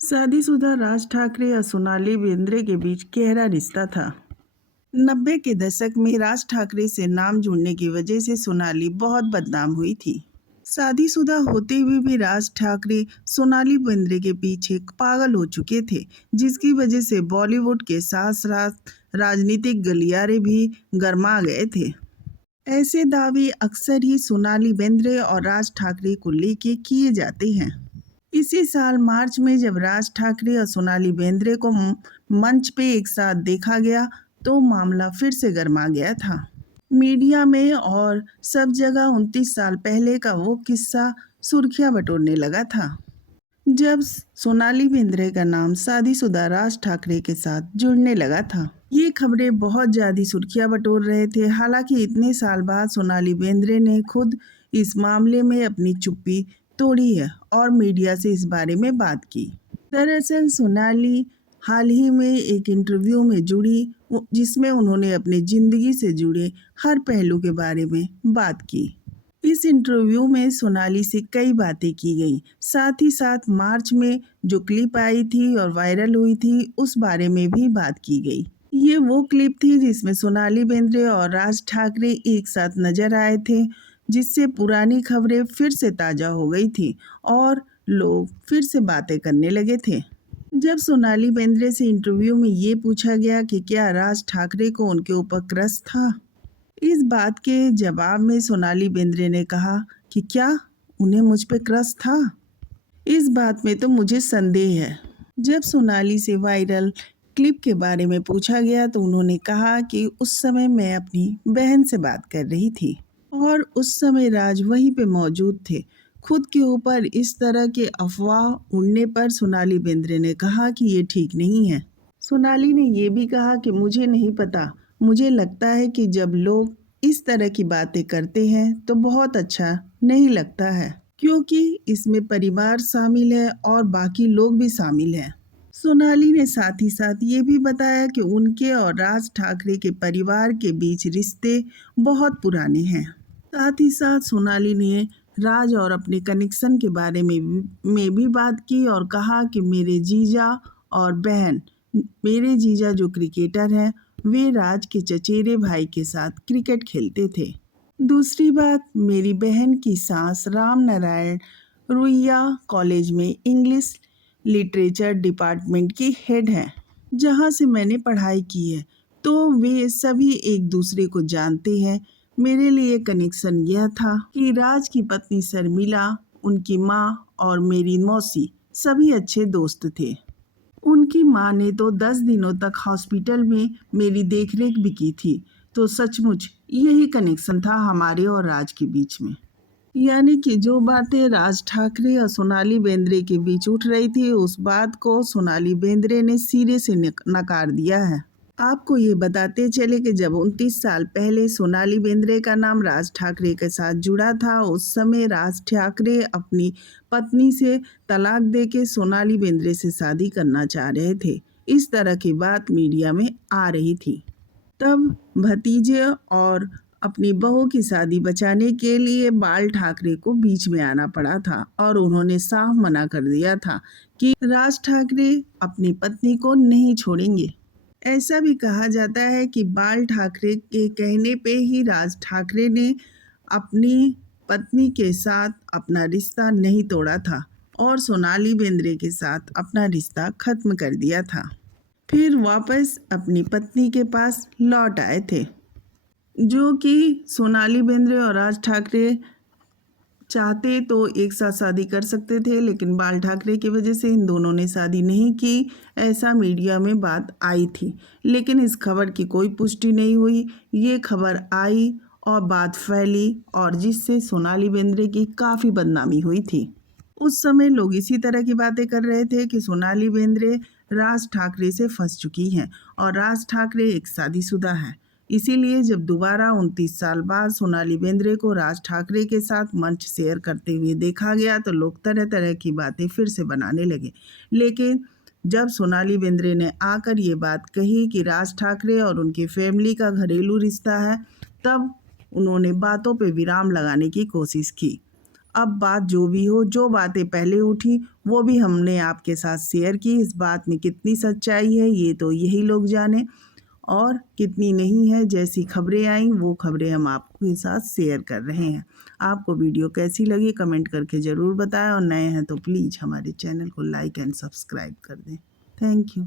शादीशुदा राज ठाकरे और सोनाली बेंद्रे के बीच गहरा रिश्ता था। 90 के दशक में राज ठाकरे से नाम जुड़ने की वजह से सोनाली बहुत बदनाम हुई थी। शादीशुदा होते हुए भी राज ठाकरे सोनाली बेंद्रे के पीछे पागल हो चुके थे, जिसकी वजह से बॉलीवुड के साथ साथ राजनीतिक गलियारे भी गर्मा गए थे। ऐसे दावे अक्सर ही सोनाली बेंद्रे और राज ठाकरे को लेके किए जाते हैं। इसी साल मार्च में जब राज ठाकरे और सोनाली बेंद्रे को मंच पे एक साथ देखा गया तो मामला फिर से गर्मा गया था। मीडिया में और सब जगह 29 साल पहले का वो किस्सा सुर्खियां बटोरने लगा था, जब सोनाली बेंद्रे का नाम शादीशुदा राज ठाकरे के साथ जुड़ने लगा था। ये खबरें बहुत ज़्यादा सुर्खियां बटोर रहे थे। हालांकि इतने साल बाद सोनाली बेंद्रे ने खुद इस मामले में अपनी चुप्पी तोड़ी है और मीडिया से इस बारे में बात की। दरअसल सोनाली हाल ही में एक इंटरव्यू में जुड़ी, जिसमें उन्होंने अपनी ज़िंदगी से जुड़े हर पहलू के बारे में बात की। इस इंटरव्यू में सोनाली से कई बातें की गई। साथ ही साथ मार्च में जो क्लिप आई थी और वायरल हुई थी, उस बारे में भी बात की गई। ये वो क्लिप थी जिसमें सोनाली बेंद्रे और राज ठाकरे एक साथ नजर आए थे, जिससे पुरानी खबरें फिर से ताज़ा हो गई थी और लोग फिर से बातें करने लगे थे। जब सोनाली बेंद्रे से इंटरव्यू में ये पूछा गया कि क्या राज ठाकरे को उनके ऊपर क्रश था, इस बात के जवाब में सोनाली बेंद्रे ने कहा कि क्या उन्हें मुझ पे क्रश था? इस बात में तो मुझे संदेह है। जब सोनाली से वायरल क्लिप के बारे में पूछा गया तो उन्होंने कहा कि उस समय मैं अपनी बहन से बात कर रही थी और उस समय राज वहीं पे मौजूद थे। खुद के ऊपर इस तरह के अफवाह उड़ने पर सोनाली बेंद्रे ने कहा कि ये ठीक नहीं है। सोनाली ने ये भी कहा कि मुझे नहीं पता, मुझे लगता है कि जब लोग इस तरह की बातें करते हैं तो बहुत अच्छा नहीं लगता है, क्योंकि इसमें परिवार शामिल है और बाकी लोग भी शामिल हैं। सोनाली ने साथ ही साथ ये भी बताया कि उनके और राज ठाकरे के परिवार के बीच रिश्ते बहुत पुराने हैं। साथ ही साथ सोनाली ने राज और अपने कनेक्शन के बारे में भी बात की और कहा कि मेरे जीजा और बहन, मेरे जीजा जो क्रिकेटर हैं, वे राज के चचेरे भाई के साथ क्रिकेट खेलते थे। दूसरी बात, मेरी बहन की सास राम नारायण रुइया कॉलेज में इंग्लिश लिटरेचर डिपार्टमेंट की हेड हैं, जहाँ से मैंने पढ़ाई की है, तो वे सभी एक दूसरे को जानते हैं। मेरे लिए कनेक्शन यह था कि राज की पत्नी शर्मिला, उनकी माँ और मेरी मौसी सभी अच्छे दोस्त थे। उनकी माँ ने तो 10 दिनों तक हॉस्पिटल में मेरी देखरेख भी की थी। तो सचमुच यही कनेक्शन था हमारे और राज के बीच में। यानी कि जो बातें राज ठाकरे और सोनाली बेंद्रे के बीच उठ रही थी, उस बात को सोनाली बेंद्रे ने सिरे से नकार दिया है। आपको ये बताते चले कि जब 29 साल पहले सोनाली बेंद्रे का नाम राज ठाकरे के साथ जुड़ा था, उस समय राज ठाकरे अपनी पत्नी से तलाक देके सोनाली बेंद्रे से शादी करना चाह रहे थे। इस तरह की बात मीडिया में आ रही थी। तब भतीजे और अपनी बहू की शादी बचाने के लिए बाल ठाकरे को बीच में आना पड़ा था और उन्होंने साफ मना कर दिया था कि राज ठाकरे अपनी पत्नी को नहीं छोड़ेंगे। ऐसा भी कहा जाता है कि बाल ठाकरे के कहने पे ही राज ठाकरे ने अपनी पत्नी के साथ अपना रिश्ता नहीं तोड़ा था और सोनाली बेंद्रे के साथ अपना रिश्ता खत्म कर दिया था। फिर वापस अपनी पत्नी के पास लौट आए थे, जो कि सोनाली बेंद्रे और राज ठाकरे चाहते तो एक साथ शादी कर सकते थे, लेकिन बाल ठाकरे की वजह से इन दोनों ने शादी नहीं की, ऐसा मीडिया में बात आई थी। लेकिन इस खबर की कोई पुष्टि नहीं हुई। ये खबर आई और बात फैली और जिससे सोनाली बेंद्रे की काफ़ी बदनामी हुई थी। उस समय लोग इसी तरह की बातें कर रहे थे कि सोनाली बेंद्रे राज ठाकरे से फंस चुकी हैं और राज ठाकरे एक शादीशुदा है। इसीलिए जब दोबारा 29 साल बाद सोनाली बेंद्रे को राज ठाकरे के साथ मंच शेयर करते हुए देखा गया तो लोग तरह तरह की बातें फिर से बनाने लगे। लेकिन जब सोनाली बेंद्रे ने आकर ये बात कही कि राज ठाकरे और उनकी फैमिली का घरेलू रिश्ता है, तब उन्होंने बातों पे विराम लगाने की कोशिश की। अब बात जो भी हो, जो बातें पहले उठी वो भी हमने आपके साथ शेयर की। इस बात में कितनी सच्चाई है ये तो यही लोग जाने, और कितनी नहीं है। जैसी खबरें आई वो खबरें हम आपके साथ शेयर कर रहे हैं। आपको वीडियो कैसी लगी कमेंट करके ज़रूर बताएं, और नए हैं तो प्लीज़ हमारे चैनल को लाइक एंड सब्सक्राइब कर दें। Thank you.